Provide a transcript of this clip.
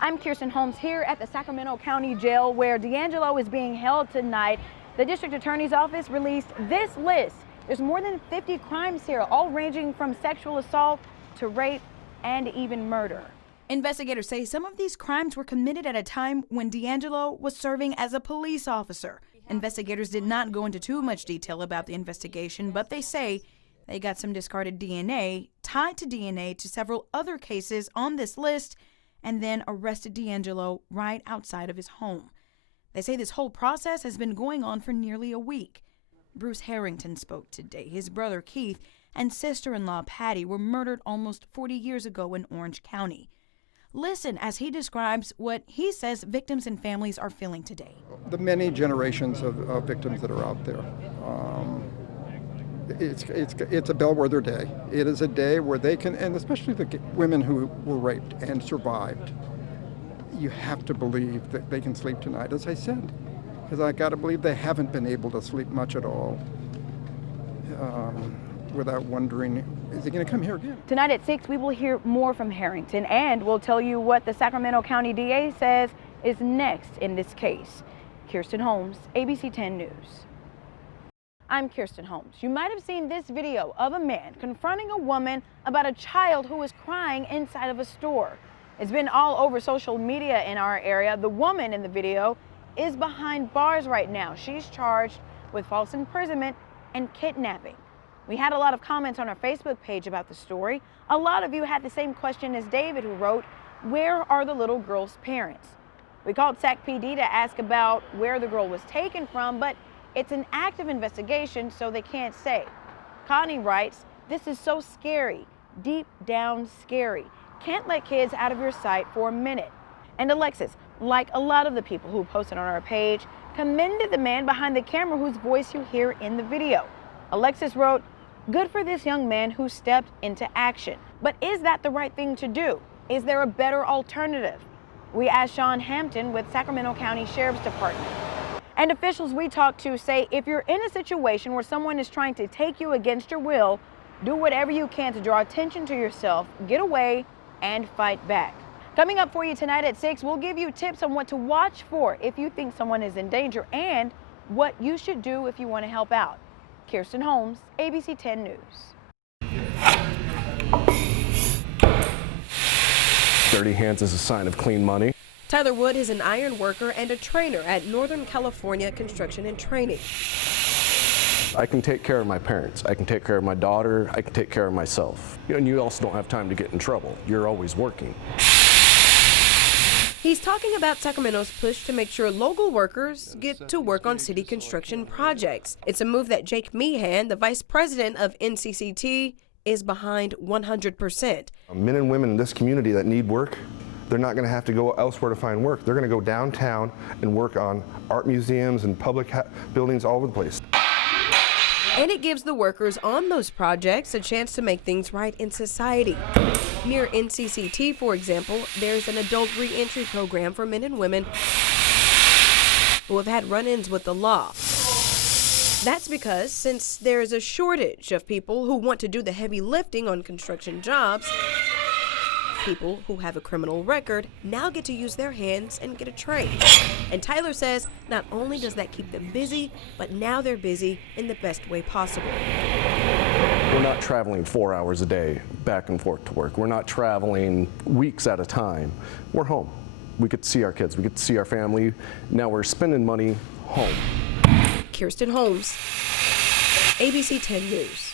I'm Keristen Holmes here at the Sacramento County Jail where D'Angelo is being held tonight. The district attorney's office released this list. There's more than 50 crimes here, all ranging from sexual assault to rape and even murder. Investigators say some of these crimes were committed at a time when D'Angelo was serving as a police officer. Investigators did not go into too much detail about the investigation, but they say they got some discarded DNA tied to DNA to several other cases on this list and then arrested D'Angelo right outside of his home. They say this whole process has been going on for nearly a week. Bruce Harrington spoke today. His brother Keith and sister-in-law Patty were murdered almost 40 years ago in Orange County. Listen as he describes what he says victims and families are feeling today. The many generations of victims that are out there. It's a bellwether day. It is a day where they can, and especially the women who were raped and survived, you have to believe that they can sleep tonight, as I said, because I got to believe they haven't been able to sleep much at all without wondering, is he going to come here again? Tonight at 6, we will hear more from Harrington, and we'll tell you what the Sacramento County DA says is next in this case. Keristen Holmes, ABC10 News. I'm Keristen Holmes. You might have seen this video of a man confronting a woman about a child who was crying inside of a store. It's been all over social media in our area. The woman in the video is behind bars right now. She's charged with false imprisonment and kidnapping. We had a lot of comments on our Facebook page about the story. A lot of you had the same question as David, who wrote, "Where are the little girl's parents?" We called SAC PD to ask about where the girl was taken from, but it's an active investigation, so they can't say. Connie writes, "This is so scary, deep down scary. Can't let kids out of your sight for a minute." And Alexis, like a lot of the people who posted on our page, commended the man behind the camera whose voice you hear in the video. Alexis wrote, "Good for this young man who stepped into action. But is that the right thing to do? Is there a better alternative?" We asked Sean Hampton with Sacramento County Sheriff's Department. And officials we talked to say if you're in a situation where someone is trying to take you against your will, do whatever you can to draw attention to yourself, get away, and fight back. Coming up for you tonight at 6, we'll give you tips on what to watch for if you think someone is in danger and what you should do if you want to help out. Keristen Holmes, ABC10 News. Dirty hands is a sign of clean money. Tyler Wood is an iron worker and a trainer at Northern California Construction and Training. I can take care of my parents. I can take care of my daughter. I can take care of myself. And you also don't have time to get in trouble. You're always working. He's talking about Sacramento's push to make sure local workers get to work on city construction projects. It's a move that Jake Meehan, the vice president of NCCT, is behind 100%. Men and women in this community that need work, they're not going to have to go elsewhere to find work. They're going to go downtown and work on art museums and public buildings all over the place. And it gives the workers on those projects a chance to make things right in society. Near NCCT, for example, there's an adult re-entry program for men and women who have had run-ins with the law. That's because since there is a shortage of people who want to do the heavy lifting on construction jobs, people who have a criminal record now get to use their hands and get a trade. And Tyler says not only does that keep them busy, but now they're busy in the best way possible. We're not traveling 4 hours a day back and forth to work. We're not traveling weeks at a time. We're home. We get to see our kids. We get to see our family. Now we're spending money home. Keristen Holmes, ABC10 News.